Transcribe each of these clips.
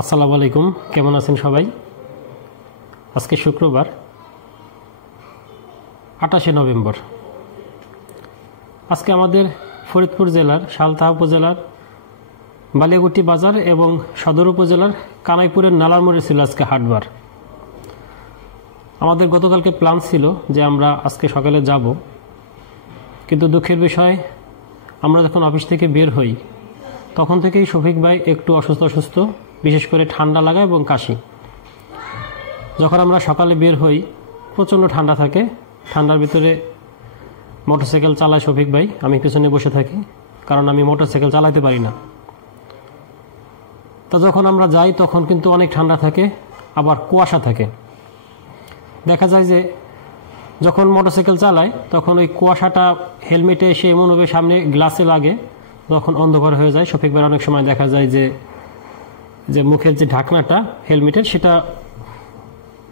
আসসালামু আলাইকুম, কেমন আছেন সবাই? আজকে শুক্রবার 28শে নভেম্বর। আজকে আমাদের ফরিদপুর জেলার সালতাহ উপজেলার বালিয়াগুটি বাজার এবং সদর উপজেলার কানাইপুরের নালার মোড়ে ছিল আজকে হাটবার। আমাদের গতকালকে প্ল্যান ছিল যে আমরা আজকে সকালে যাব, কিন্তু দুঃখের বিষয় আমরা যখন অফিস থেকে বের হই তখন থেকেই শফিক ভাই একটু অসুস্থ, বিশেষ করে ঠান্ডা লাগা এবং কাশি। যখন আমরা সকালে বের হই প্রচণ্ড ঠান্ডা থাকে, ঠান্ডার ভিতরে মোটরসাইকেল চালায় শফিক ভাই, আমি পিছনে বসে থাকি কারণ আমি মোটরসাইকেল চালাতে পারি না। তা যখন আমরা যাই তখন কিন্তু অনেক ঠান্ডা থাকে, আবার কুয়াশা থাকে। দেখা যায় যে যখন মোটরসাইকেল চালায় তখন ওই কুয়াশাটা হেলমেটে এসে এমনভাবে সামনে গ্লাসে লাগে, তখন অন্ধকার হয়ে যায়। শফিক ভাই অনেক সময় দেখা যায় যে মুখের যে ঢাকনাটা হেলমেটের সেটা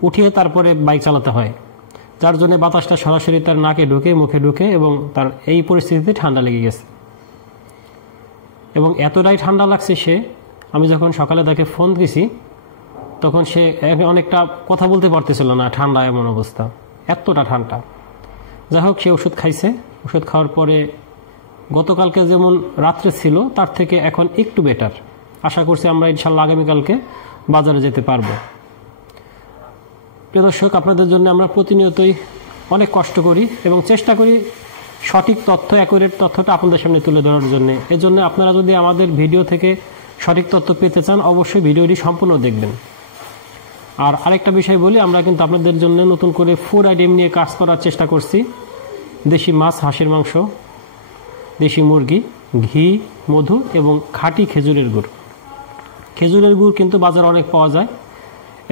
উঠিয়ে তারপরে বাইক চালাতে হয়, যার জন্য বাতাসটা সরাসরি তার নাকে ঢুকে, মুখে ঢুকে এবং তার এই পরিস্থিতিতে ঠান্ডা লেগে গেছে। এবং এতটাই ঠান্ডা লাগছে আমি যখন সকালে তাকে ফোন দিছি তখন সে অনেকটা কথা বলতে পারতেছিল না, ঠান্ডা এমন অবস্থা, এতটা ঠান্ডা। যাই হোক, সে ওষুধ খাইছে। ওষুধ খাওয়ার পরে গতকালকে যেমন রাত্রে ছিল তার থেকে এখন একটু বেটার। আশা করছি আমরা ইনশাল্লাহ আগামীকালকে বাজারে যেতে পারবো। প্রিয় দর্শক, আপনাদের জন্য আমরা প্রতিনিয়তই অনেক কষ্ট করি এবং চেষ্টা করি সঠিক তথ্য, অ্যাকুরেট তথ্যটা আপনাদের সামনে তুলে ধরার জন্য। এজন্য আপনারা যদি আমাদের ভিডিও থেকে সঠিক তথ্য পেতে চান অবশ্যই ভিডিওটি সম্পূর্ণ দেখবেন। আর আরেকটা বিষয় বলি, আমরা কিন্তু আপনাদের জন্য নতুন করে ফুড আইটেম নিয়ে কাজ করার চেষ্টা করছি। দেশি মাছ, হাঁসের মাংস, দেশি মুরগি, ঘি, মধু এবং খাঁটি খেজুরের গুড়। খেজুরের গুড় কিন্তু বাজারে অনেক পাওয়া যায়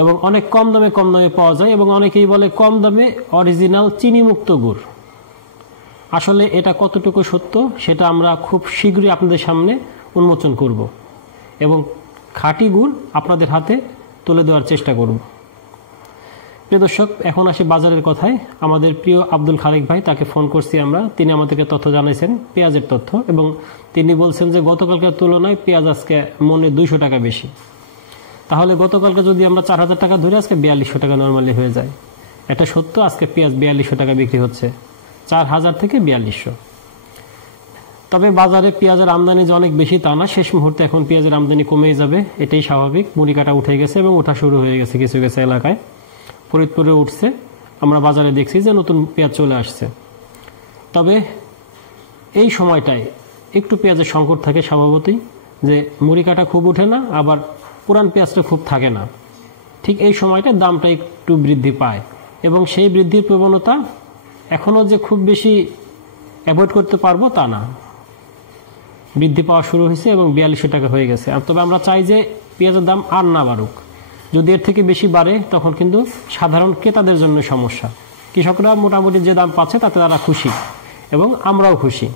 এবং অনেক কম দামে পাওয়া যায়, এবং অনেকেই বলে কম দামে অরিজিনাল চিনিমুক্ত গুড়। আসলে এটা কতটুকু সত্য সেটা আমরা খুব শীঘ্রই আপনাদের সামনে উন্মোচন করব এবং খাঁটি গুড় আপনাদের হাতে তুলে দেওয়ার চেষ্টা করব। প্রিয় দর্শক, এখন আসি বাজারের কথায়। আমাদের প্রিয় আব্দুল খালেক ভাই, তাকে ফোন করছি আমরা, তিনি আমাদেরকে তথ্য জানাইছেন পেঁয়াজের তথ্য, এবং তিনি বলছেন যে গতকালকের তুলনায় পেঁয়াজ আজকে মনে 200 টাকা বেশি। তাহলে গতকালকে যদি আমরা 4000 টাকা ধরে আজকে 4200 টাকা নর্মালি হয়ে যায়। এটা সত্য, আজকে পেঁয়াজ 4200 টাকা বিক্রি হচ্ছে, 4000 থেকে 4200। তবে বাজারে পেঁয়াজের আমদানি যে অনেক বেশি তা না, শেষ মুহূর্তে এখন পেঁয়াজের আমদানি কমেই যাবে, এটাই স্বাভাবিক। মুড়ি কাটা উঠে গেছে এবং ওঠা শুরু হয়ে গেছে কিছু কিছু এলাকায়। ফরিদপুরে উঠছে, আমরা বাজারে দেখছি যে নতুন পেঁয়াজ চলে আসছে। তবে এই সময়টায় একটু পেঁয়াজের সংকট থাকে স্বভাবতই, যে মুড়ি কাটা খুব উঠে না, আবার পুরান পেঁয়াজটা খুব থাকে না। ঠিক এই সময়টায় দামটা একটু বৃদ্ধি পায়, এবং সেই বৃদ্ধির প্রবণতা এখনও যে খুব বেশি অ্যাভয়েড করতে পারবো তা না, বৃদ্ধি পাওয়া শুরু হয়েছে এবং 4200 টাকা হয়ে গেছে। আর তবে আমরা চাই যে পেঁয়াজের দাম আর না বাড়ুক। যদি এর থেকে বেশি বাড়ে তখন কিন্তু সাধারণ ক্রেতাদের জন্য সমস্যা। কৃষকরা মোটামুটি যে দাম পাচ্ছে তাতে তারা খুশি এবং আমরাও খুশি।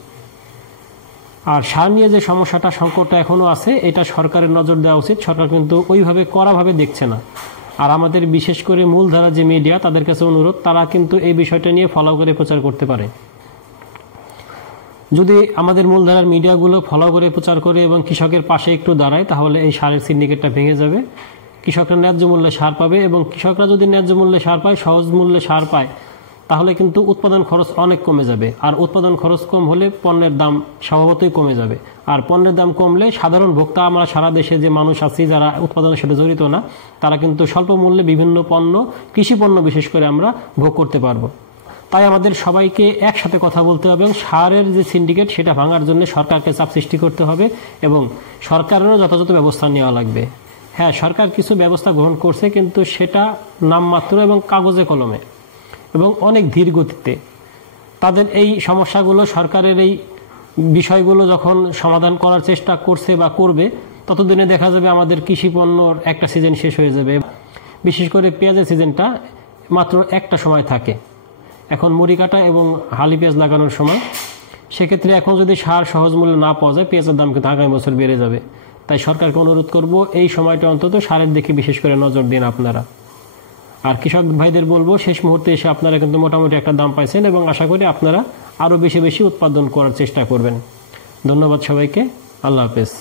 আর সার নিয়ে যে সমস্যাটা, সংকটটা এখনও আছে, এটা সরকারের নজর দেওয়া উচিত। সরকার কিন্তু ওইভাবে কড়াভাবে দেখছে না। আর আমাদের বিশেষ করে মূলধারা যে মিডিয়া, তাদের কাছে অনুরোধ, তারা কিন্তু এই বিষয়টা নিয়ে ফলো করে প্রচার করতে পারে। যদি আমাদের মূলধারার মিডিয়াগুলো ফলো করে প্রচার করে এবং কৃষকের পাশে একটু দাঁড়ায়, তাহলে এই সারের সিন্ডিকেটটা ভেঙে যাবে। কৃষকরা ন্যায্য মূল্যে সার পাবে, এবং কৃষকরা যদি ন্যায্য মূল্যে সার পায়, সহজ মূল্যে সার পায়, তাহলে কিন্তু উৎপাদন খরচ অনেক কমে যাবে। আর উৎপাদন খরচ কম হলে পণ্যের দাম স্বভাবতই কমে যাবে। আর পণ্যের দাম কমলে সাধারণ ভোক্তা, আমরা সারা দেশে যে মানুষ আছি যারা উৎপাদনের সাথে জড়িত না, তারা কিন্তু স্বল্প মূল্যে বিভিন্ন পণ্য, কৃষি পণ্য বিশেষ করে আমরা ভোগ করতে পারবো। তাই আমাদের সবাইকে একসাথে কথা বলতে হবে এবং সারের যে সিন্ডিকেট সেটা ভাঙার জন্য সরকারকে চাপ সৃষ্টি করতে হবে এবং সরকারেরও যথাযথ ব্যবস্থা নেওয়া লাগবে। হ্যাঁ, সরকার কিছু ব্যবস্থা গ্রহণ করছে, কিন্তু সেটা নামমাত্র এবং কাগজে কলমে এবং অনেক ধীর গতিতে। তাদের এই সমস্যাগুলো, সরকারের এই বিষয়গুলো যখন সমাধান করার চেষ্টা করছে বা করবে, ততদিনে দেখা যাবে আমাদের কৃষি পণ্যর একটা সিজন শেষ হয়ে যাবে। বিশেষ করে পেঁয়াজের সিজনটা মাত্র একটা সময় থাকে, এখন মুড়ি কাটা এবং হালি পেঁয়াজ লাগানোর সময়। সেক্ষেত্রে এখন যদি সার সহজ মূল্যে না পাওয়া যায়, পেঁয়াজের দাম কিন্তু আগামী বছর বেড়ে যাবে। তাই সরকারকে অনুরোধ করব, এই সময়টা অন্তত সারের দিকে বিশেষ করে নজর দিন আপনারা। আর কৃষক ভাইদের বলবো, শেষ মুহূর্তে এসে আপনারা কিন্তু মোটামুটি একটা দাম পাইছেন এবং আশা করি আপনারা আরও বেশি বেশি উৎপাদন করার চেষ্টা করবেন। ধন্যবাদ সবাইকে, আল্লাহ হাফেজ।